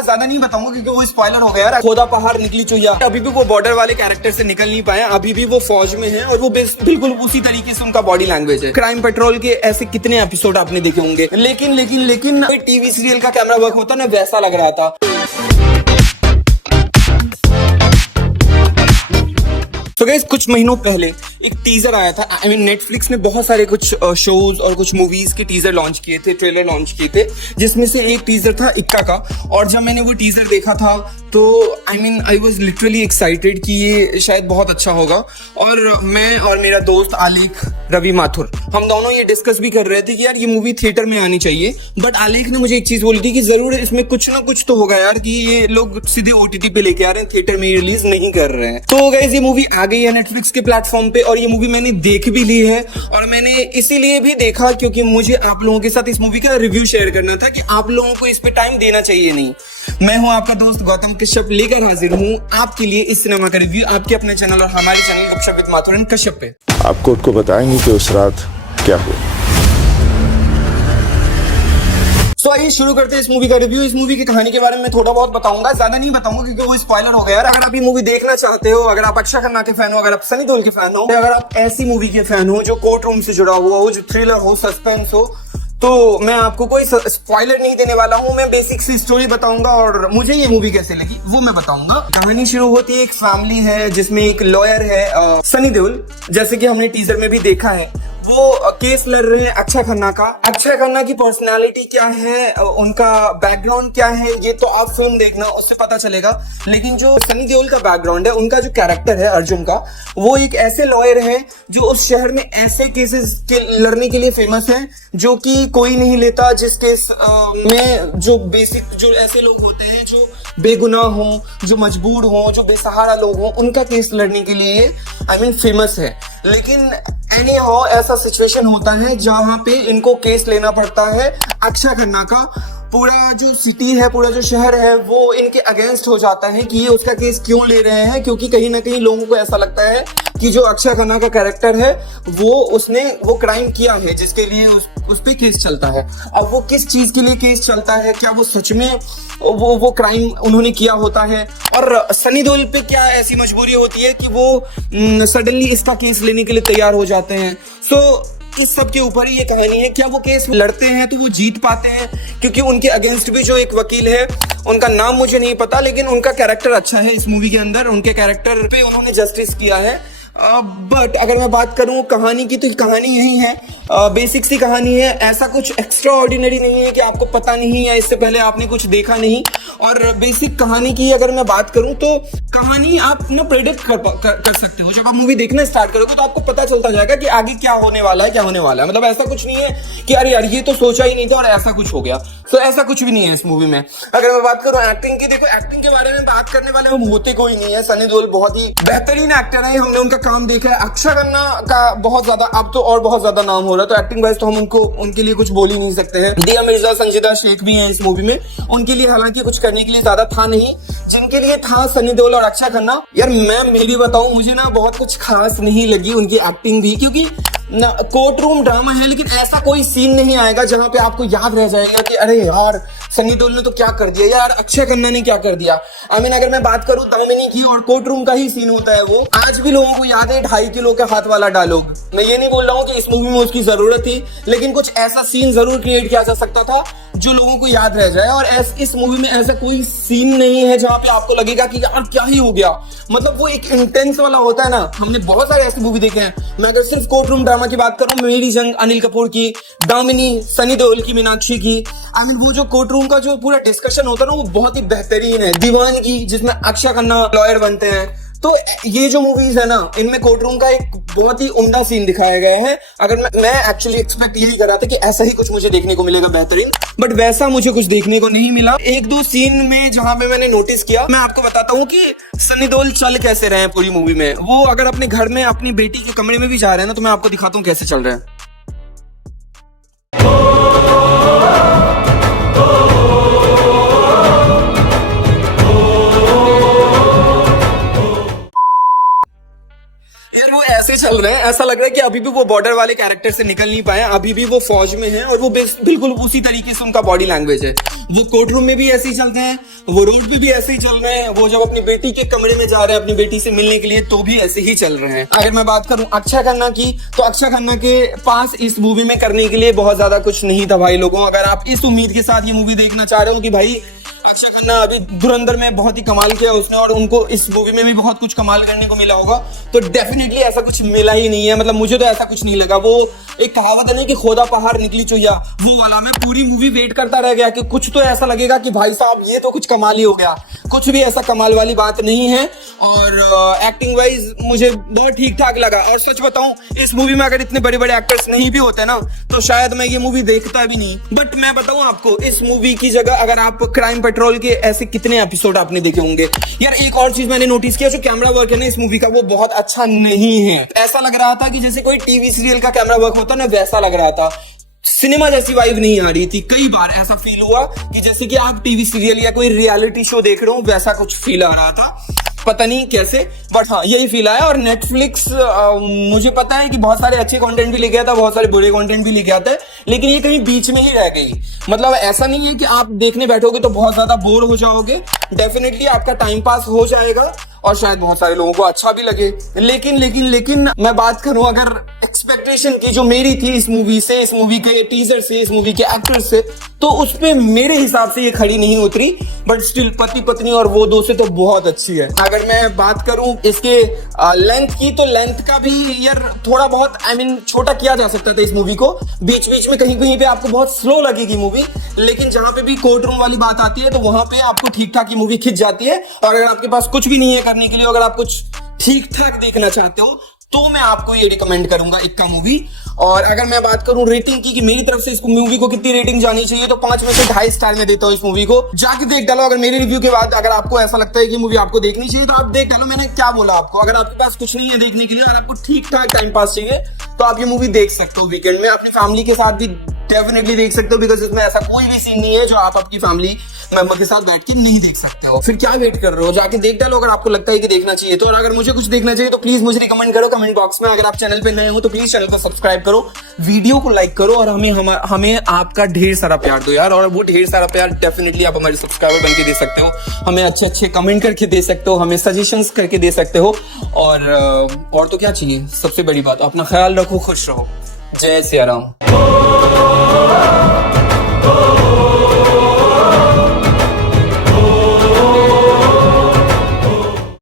ज्यादा नहीं बताऊंगा क्योंकि वो स्पॉइलर हो गया। खोदा पहाड़ निकली चुहिया, अभी भी वो बॉर्डर वाले कैरेक्टर से निकल नहीं पाए, अभी भी वो फौज में है और वो बिल्कुल उसी तरीके से उनका बॉडी लैंग्वेज है। क्राइम पेट्रोल के ऐसे कितने एपिसोड आपने देखे होंगे, लेकिन टीवी सीरियल का कैमरा वर्क होता ना वैसा लग रहा था। तो गाइस कुछ महीनों पहले एक टीजर आया था। नेटफ्लिक्स ने बहुत सारे कुछ शोज और कुछ मूवीज के टीजर लॉन्च किए थे, ट्रेलर लॉन्च किए थे, जिसमें से एक टीजर था इक्का का। और जब मैंने वो टीजर देखा था तो आई वाज लिटरली एक्साइटेड कि ये शायद बहुत अच्छा होगा। और मैं और मेरा दोस्त आलेख रवि माथुर, हम दोनों ये डिस्कस भी कर रहे थे कि यार ये मूवी थिएटर में आनी चाहिए। बट आलेख ने मुझे एक चीज बोली थी कि जरूर इसमें कुछ ना कुछ तो होगा यार, कि ये लोग सीधे ओटीटी पे लेके आ रहे हैं, थिएटर में रिलीज नहीं कर रहे हैं। तो गाइस ये मूवी आ गई है नेटफ्लिक्स के प्लेटफॉर्म पे और ये मूवी मैंने देख भी ली है। और मैंने इसीलिए भी देखा क्योंकि मुझे आप लोगों के साथ इस मूवी का रिव्यू शेयर करना था कि आप लोगों को इस पे टाइम देना चाहिए नहीं। मैं हूं आपका दोस्त गौतम कश्यप, लेकर हाजिर हूं आपके लिए इस सिनेमा का रिव्यू आपके अपने चैनल और हमारे चैनल गपशप विद माथुर एंड कश्यप पे। आप कोर्ट को बताएंगे कि उस रात क्या हुआ। सो आइए शुरू करते हैं इस मूवी का रिव्यू। इस मूवी की कहानी के बारे में थोड़ा बहुत बताऊंगा, ज्यादा नहीं बताऊंगा क्योंकि वो स्पॉइलर हो गया। अगर आप ये मूवी देखना चाहते हो, अगर आप अक्षय खन्ना के फैन हो, अगर आप सनी देओल के फैन हो, अगर आप ऐसी मूवी के फैन हो जो कोर्ट रूम से जुड़ा हुआ हो, जो थ्रिलर हो, सस्पेंस हो, तो मैं आपको कोई स्पॉइलर नहीं देने वाला हूं। मैं बेसिक सी स्टोरी बताऊंगा और मुझे ये मूवी कैसे लगी वो मैं बताऊंगा। कहानी शुरू होती है, एक फैमिली है जिसमें एक लॉयर है सनी देओल, जैसे कि हमने टीजर में भी देखा है। वो केस लड़ रहे हैं अक्षय खन्ना का। अक्षय खन्ना की पर्सनालिटी क्या है, उनका बैकग्राउंड क्या है, ये तो आप फिल्म देखना उससे पता चलेगा। लेकिन जो सनी देओल का बैकग्राउंड है, उनका जो कैरेक्टर है अर्जुन का, वो एक ऐसे लॉयर है जो उस शहर में ऐसे केसेस के लड़ने के लिए फेमस है जो कि कोई नहीं लेता, जिस केस में जो बेसिक जो ऐसे लोग होते हैं जो बेगुनाह हो, जो मजबूर हो, जो बेसहारा लोग हो, उनका केस लड़ने के लिए फेमस है। लेकिन एनी हाउ ऐसा सिचुएशन होता है जहां पे इनको केस लेना पड़ता है। अक्षय खन्ना का पूरा जो सिटी है, पूरा जो शहर है, वो इनके अगेंस्ट हो जाता है कि ये उसका केस क्यों ले रहे हैं, क्योंकि कहीं ना कहीं लोगों को ऐसा लगता है कि जो अक्षय खन्ना का कैरेक्टर है उसने वो क्राइम किया है जिसके लिए उस पे केस चलता है। अब वो किस चीज के लिए केस चलता है, क्या वो सच में वो क्राइम उन्होंने किया होता है, और सनी देओल पे क्या ऐसी मजबूरी होती है कि वो सडनली इसका केस लेने के लिए तैयार हो जाते हैं। इस सब के ऊपर ही ये कहानी है। क्या वो केस लड़ते हैं तो वो जीत पाते हैं, क्योंकि उनके अगेंस्ट भी जो एक वकील है, उनका नाम मुझे नहीं पता, लेकिन उनका कैरेक्टर अच्छा है इस मूवी के अंदर, उनके कैरेक्टर पे उन्होंने जस्टिस किया है। बट अगर मैं बात करूं कहानी की, तो कहानी यही है, बेसिक सी कहानी है। ऐसा कुछ एक्स्ट्रा ऑर्डिनरी नहीं है कि आपको पता नहीं या इससे पहले आपने कुछ देखा नहीं। और बेसिक कहानी की अगर मैं बात करूं तो कहानी आप ना प्रेडिक्ट कर सकते हो। जब आप मूवी देखना स्टार्ट करोगे तो आपको पता चलता जाएगा कि आगे क्या होने वाला है। मतलब ऐसा कुछ नहीं है कि अरे यार ये तो सोचा ही नहीं था और ऐसा कुछ हो गया। तो ऐसा कुछ भी नहीं है इस मूवी में। अगर मैं बात करूं एक्टिंग की, देखो एक्टिंग के बारे में बात करने वाले हम होते कोई नहीं है। सनी देओल बहुत ही बेहतरीन एक्टर है, हमने उनका काम देखा है। अक्षय खन्ना का बहुत ज्यादा, अब तो और बहुत ज्यादा नाम हो रहा है, तो एक्टिंग वाइज तो हम उनके लिए कुछ बोल ही नहीं सकते हैं। दिया मिर्जा, संजीदा शेख भी हैं इस मूवी में, उनके लिए हालांकि कुछ करने के लिए ज्यादा था नहीं, जिनके लिए था सनी देओल और अक्षय खन्ना। यार मैं मेरी बताऊं, मुझे ना बहुत कुछ खास नहीं लगी उनकी एक्टिंग भी, क्योंकि कोर्ट रूम ड्रामा है, लेकिन ऐसा कोई सीन नहीं आएगा जहां पे आपको याद रह जाएगा कि अरे यार सनी देओल ने तो क्या कर दिया, यार अक्षय खन्ना ने क्या कर दिया। अगर मैं बात करूं दामिनी की, और कोर्ट रूम का ही सीन होता है वो, आज भी लोगों को याद है 2.5 किलो के हाथ वाला डायलॉग। मैं ये नहीं बोल रहा हूं कि इस मूवी में उसकी जरूरत थी, लेकिन कुछ ऐसा सीन जरूर क्रिएट किया जा सकता था जो लोगों को याद रह जाए। और इस मूवी में ऐसा कोई सीन नहीं है जहां पे आपको लगेगा कि यार क्या ही हो गया। मतलब वो एक इंटेंस वाला होता है ना, हमने बहुत सारे ऐसे मूवी देखे हैं। मैं अगर सिर्फ कोर्ट रूम ड्रामा की बात करूं, मेरी जंग अनिल कपूर की, दामिनी सनी देओल की, मीनाक्षी की, वो जो कोर्ट रूम का जो पूरा डिस्कशन होता है ना, वो बहुत ही बेहतरीन है। दीवान की, जिसमें अक्षय खन्ना लॉयर बनते हैं। तो ये जो मूवीज है ना, इनमें कोर्ट रूम का एक बहुत ही उम्दा सीन दिखाया गया है। अगर मैं एक्चुअली एक्सपेक्ट यही कर रहा था कि ऐसा ही कुछ मुझे देखने को मिलेगा बेहतरीन, बट वैसा मुझे कुछ देखने को नहीं मिला। 1-2 सीन में जहां पे मैंने नोटिस किया, मैं आपको बताता हूँ कि सनी देओल चल कैसे रहे हैं पूरी मूवी में। वो अगर अपने घर में अपनी बेटी के कमरे में भी जा रहे हैं ना, तो मैं आपको दिखाता हूँ कैसे चल रहे हैं। ऐसे चल चल रहे हैं, ऐसा लग रहा है कि अभी भी वो बॉर्डर वाले कैरेक्टर से निकल नहीं पाए, अभी भी वो फौज में हैं और वो बिल्कुल उसी तरीके से उनका बॉडी लैंग्वेज है। वो कोर्ट रूम में भी ऐसे ही चलते हैं, वो रोड पे भी ऐसे ही चल रहे हैं, वो जब अपनी बेटी के कमरे में जा रहे हैं अपनी बेटी से मिलने के लिए तो भी ऐसे ही चल रहे हैं। अगर मैं बात करूं अक्षय खन्ना की, तो अक्षय खन्ना के पास इस मूवी में करने के लिए बहुत ज्यादा कुछ नहीं था भाई लोगों। अगर आप इस उम्मीद के साथ ये मूवी देखना चाह रहे हो कि भाई अक्षय खन्ना अभी धुरंधर में बहुत ही कमाल किया उसने और उनको इस मूवी में भी बहुत कुछ कमाल करने को मिला होगा, तो डेफिनेटली ऐसा कुछ मिला ही नहीं है। मतलब मुझे तो ऐसा कुछ नहीं लगा। वो एक कहावत है ना कि खोदा पहाड़ निकली चुहिया, वो वाला मैं पूरी मूवी वेट करता रह गया कि कुछ तो ऐसा लगेगा कि भाई साहब ये तो कुछ कमाल ही हो गया। कुछ भी ऐसा कमाल वाली बात नहीं है और एक्टिंग वाइज मुझे बहुत ठीक ठाक लगा। और सच बताऊं, इस मूवी में अगर इतने बड़े बड़े एक्टर्स नहीं भी होते ना तो शायद मैं ये मूवी देखता भी नहीं। बट मैं बताऊं आपको, इस मूवी की जगह अगर आप क्राइम पेट्रोल के ऐसे कितने एपिसोड आपने देखे होंगे यार। एक और चीज मैंने नोटिस किया, जो कैमरा वर्क है ना इस मूवी का वो बहुत अच्छा नहीं है। ऐसा लग रहा था कि जैसे कोई टीवी सीरियल का कैमरा वर्क होता ना वैसा लग रहा था। सिनेमा जैसी वाइब नहीं आ रही थी। कई बार ऐसा फील हुआ कि जैसे कि आप टीवी सीरियल या कोई रियलिटी शो देख रहे हो वैसा कुछ फील आ रहा था। पता नहीं कैसे, बट हाँ यही फील आया। और नेटफ्लिक्स मुझे पता है कि बहुत सारे अच्छे कंटेंट भी लेके आता है, बहुत सारे बुरे कंटेंट भी लेके आता है, लेकिन ये कहीं बीच में ही रह गई। मतलब ऐसा नहीं है कि आप देखने बैठोगे तो बहुत ज्यादा बोर हो जाओगे, डेफिनेटली आपका टाइम पास हो जाएगा और शायद बहुत सारे लोगों को अच्छा भी लगे। लेकिन मैं बात करूं अगर एक्सपेक्टेशन की जो मेरी थी इस मूवी से, इस मूवी के टीजर से, इस मूवी के एक्टर से, तो उस पे मेरे हिसाब से ये खड़ी नहीं उतरी। बट स्टिल पति पत्नी और वो दो से तो बहुत अच्छी है। अगर मैं बात करूं इसके लेंथ की, तो लेंथ का भी यार थोड़ा बहुत छोटा किया जा सकता था इस मूवी को। बीच बीच में कहीं कहीं पे आपको बहुत स्लो लगेगी मूवी, लेकिन जहां पे भी कोर्ट रूम वाली बात आती है तो वहां पे आपको ठीक ठाक ये मूवी खिंच जाती है। और अगर आपके पास कुछ भी नहीं है करने के लिए, अगर आप कुछ ठीक ठाक देखना चाहते हो तो मैं आपको ये रिकमेंड करूंगा इक्का मूवी। और अगर मैं बात करूं रेटिंग की कि मेरी तरफ से इस मूवी को कितनी रेटिंग जानी चाहिए, तो 5 में से 2.5 स्टार में देता हूं इस मूवी को। जाके देख डालो। अगर मेरे रिव्यू के बाद अगर आपको ऐसा लगता है कि मूवी आपको देखनी चाहिए तो आप देख डालो। मैंने क्या बोला आपको, अगर आपके पास कुछ नहीं है देखने के लिए और आपको ठीक ठाक टाइम पास चाहिए तो आप ये मूवी देख सकते हो वीकेंड में। अपनी फैमिली के साथ भी डेफिनेटली देख सकते हो, बिकॉज इसमें ऐसा कोई भी सीन नहीं है जो आप अपनी फैमिली मेंबर के साथ बैठ के नहीं देख सकते हो। फिर क्या वेट कर रहे हो, जाके देख डालो अगर आपको लगता है कि देखना चाहिए तो। और अगर मुझे कुछ देखना चाहिए तो प्लीज मुझे रिकमेंड करो कमेंट बॉक्स में। अगर आप चैनल पे नए हो तो प्लीज चैनल को सब्सक्राइब करो, वीडियो को लाइक करो और हमें आपका ढेर सारा प्यार दो यार। और वो ढेर सारा प्यार डेफिनेटली आप हमारे सब्सक्राइबर बन के दे सकते हो, हमें अच्छे अच्छे कमेंट करके दे सकते हो, हमें सजेशंस करके दे सकते हो। और तो क्या चाहिए, सबसे बड़ी बात अपना ख्याल रखो, खुश रहो। जय सिया राम।